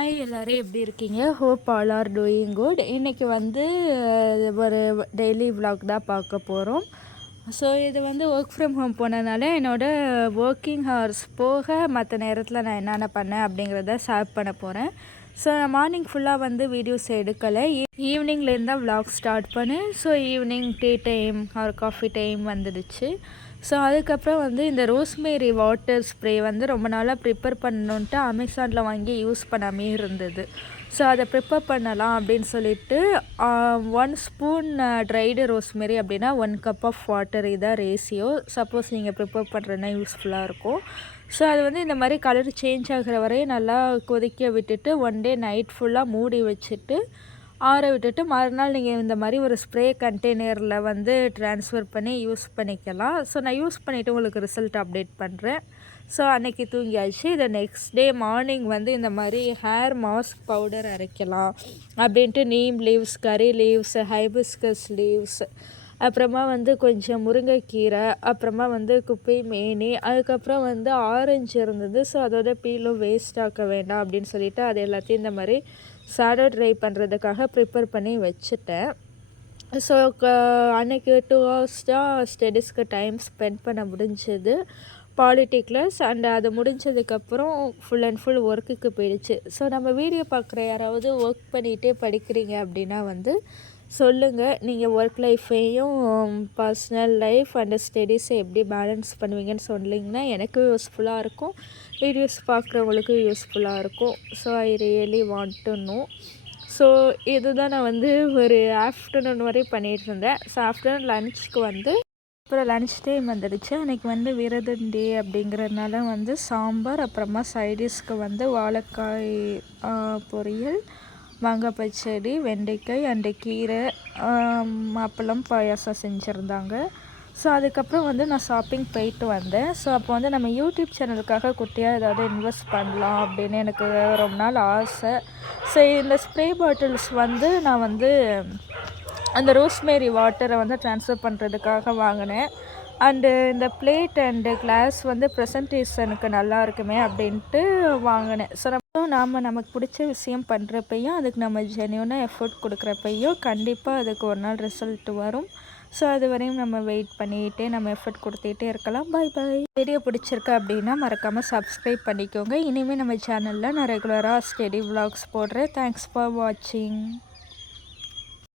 Hi எல்லோரும் எப்படி இருக்கீங்க? Hope all are doing good. இன்றைக்கி வந்து ஒரு டெய்லி விலாக் தான் பார்க்க போகிறோம். ஸோ இது வந்து ஒர்க் ஃப்ரம் ஹோம் போனதுனால என்னோடய ஒர்க்கிங் ஹவர்ஸ் போக மற்ற நேரத்தில் நான் என்னென்ன பண்ணேன் அப்படிங்கிறத ஷேர் பண்ண போகிறேன். ஸோ நான் மார்னிங் ஃபுல்லாக வந்து வீடியோஸ் எடுக்கலை, ஈவினிங்லேருந்து தான் விலாக் ஸ்டார்ட் பண்ணேன். So evening tea time R coffee time வந்துடுச்சு. ஸோ அதுக்கப்புறம் வந்து இந்த ரோஸ்மேரி வாட்டர் ஸ்ப்ரே வந்து ரொம்ப நாளாக ப்ரிப்பேர் பண்ணணுன்ட்டு அமேசானில் வாங்கி யூஸ் பண்ணாமே இருந்தது. ஸோ அதை ப்ரிப்பேர் பண்ணலாம் அப்படின்னு சொல்லிட்டு 1 ஸ்பூன் ட்ரைடு ரோஸ்மேரி அப்படின்னா 1 கப் ஆஃப் வாட்டர், இதான் ரேஷியோ. சப்போஸ் நீங்கள் ப்ரிப்பேர் பண்ணுறதுனா யூஸ்ஃபுல்லாக இருக்கும். ஸோ அது வந்து இந்த மாதிரி கலர் சேஞ்ச் ஆகிற வரையும் நல்லா கொதிக்க விட்டுட்டு 1 டே நைட் ஃபுல்லாக மூடி வச்சுட்டு ஆற விட்டுட்டு மறுநாள் நீங்கள் இந்த மாதிரி ஒரு ஸ்ப்ரே கண்டெய்னரில் வந்து ட்ரான்ஸ்ஃபர் பண்ணி யூஸ் பண்ணிக்கலாம். ஸோ நான் யூஸ் பண்ணிவிட்டு உங்களுக்கு ரிசல்ட் அப்டேட் பண்ணுறேன். ஸோ அன்றைக்கி தூங்கியாச்சு. இதை நெக்ஸ்ட் டே மார்னிங் வந்து இந்த மாதிரி ஹேர் மாஸ்க் பவுடர் அரைக்கலாம் அப்படின்ட்டு neem leaves, curry leaves, hibiscus leaves, அப்புறமா வந்து கொஞ்சம் முருங்கைக்கீரை, அப்புறமா வந்து குப்பை மேனி, அதுக்கப்புறம் வந்து ஆரஞ்சு இருந்தது. ஸோ அதோட பீலும் வேஸ்ட் ஆக்க வேண்டாம் அப்படின்னு சொல்லிவிட்டு அது எல்லாத்தையும் இந்த மாதிரி ஷேடோ ட்ரை பண்ணுறதுக்காக ப்ரிப்பேர் பண்ணி வச்சுட்டேன். ஸோ அன்றைக்கி 2 hours தான் ஸ்டடீஸ்க்கு டைம் ஸ்பெண்ட் பண்ண முடிஞ்சது பாலிடெக்னிக்ஸ். அண்ட் அது முடிஞ்சதுக்கப்புறம் ஃபுல் அண்ட் ஃபுல் ஒர்க்குக்கு போயிடுச்சு. ஸோ நம்ம வீடியோ பார்க்குற யாராவது ஒர்க் பண்ணிகிட்டே படிக்கிறீங்க அப்படின்னா வந்து சொல்லுங்கள், நீங்கள் ஒர்க் லைஃப்பையும் பர்சனல் லைஃப் அண்ட் ஸ்டடீஸை எப்படி பேலன்ஸ் பண்ணுவீங்கன்னு சொன்னீங்கன்னா எனக்கும் யூஸ்ஃபுல்லாக இருக்கும், வீடியோஸ் பார்க்குறவங்களுக்கும் யூஸ்ஃபுல்லாக இருக்கும். So I really want to know. So இதுதான் நான் வந்து ஒரு ஆஃப்டர்நூன் வரையும் பண்ணிகிட்டு இருந்தேன். ஸோ ஆஃப்டர்நூன் லன்ச்சுக்கு வந்து அப்புறம் லன்ச் டைம் வந்துடுச்சு. அன்றைக்கி வந்து விரதம் டே அப்படிங்கிறதுனால வந்து சாம்பார், அப்புறமா சைடிஷ்க்கு வந்து வாழைக்காய் பொரியல், மாங்காய் பச்சடி, வெண்டைக்காய் அண்டு கீரை, அப்பளம், பாயாசம் செஞ்சுருந்தாங்க. ஸோ அதுக்கப்புறம் வந்து நான் ஷாப்பிங் போயிட்டு வந்தேன். ஸோ அப்போ வந்து நம்ம யூடியூப் சேனலுக்காக குட்டியாக ஏதாவது இன்வெஸ்ட் பண்ணலாம் அப்படின்னு எனக்கு ரொம்ப நாள் ஆசை. ஸோ இந்த ஸ்ப்ரே பாட்டில்ஸ் வந்து நான் வந்து அந்த ரோஸ்மேரி வாட்டரை வந்து ட்ரான்ஸ்ஃபர் பண்ணுறதுக்காக வாங்கினேன். அண்டு இந்த பிளேட் அண்டு கிளாஸ் வந்து ப்ரெசன்டேஷனுக்கு நல்லா இருக்குமே அப்படின்ட்டு வாங்கினேன். ஸோ நமக்கு பிடிச்ச விஷயம் பண்ணுறப்பையும் அதுக்கு நம்ம ஜென்யூனாக எஃபோர்ட் கொடுக்குறப்பையும் கண்டிப்பாக அதுக்கு ஒரு நாள் ரிசல்ட் வரும். ஸோ அது வரையும் நம்ம வெயிட் பண்ணிகிட்டே நம்ம எஃபர்ட் கொடுத்துக்கிட்டே இருக்கலாம். பாய் பாய். வீடியோ பிடிச்சிருக்கா அப்படின்னா மறக்காமல் சப்ஸ்கிரைப் பண்ணிக்கோங்க. இனிமேல் நம்ம சேனலில் நான் ரெகுலராக ஸ்டடி விலாக்ஸ் போடுறேன். தேங்க்ஸ் ஃபார் வாட்சிங்.